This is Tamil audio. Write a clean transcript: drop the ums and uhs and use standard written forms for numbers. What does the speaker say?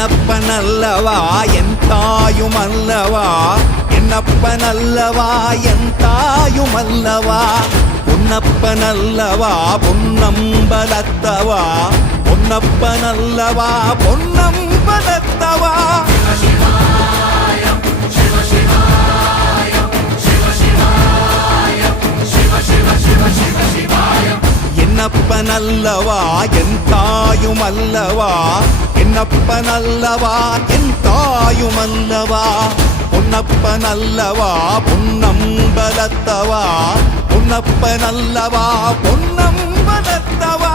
என்னப்பனல்லவா என் தாயுமல்லவா, என்னப்பனல்லவா என் தாயுமல்லவா, பொன்னப்பனல்லவா பொன்னம்பலத்தவா, பொன்னப்பனல்லவா பொன்னம்பலத்தவா. என்னப்பனல்லவா என் தாயுமல்லவா, என்னப்பனல்லவா என் தாயுமல்லவா, பொன்னப்பனல்லவா பொன்னம்பலத்தவா, பொன்னப்பனல்லவா பொன்னம்பலத்தவா.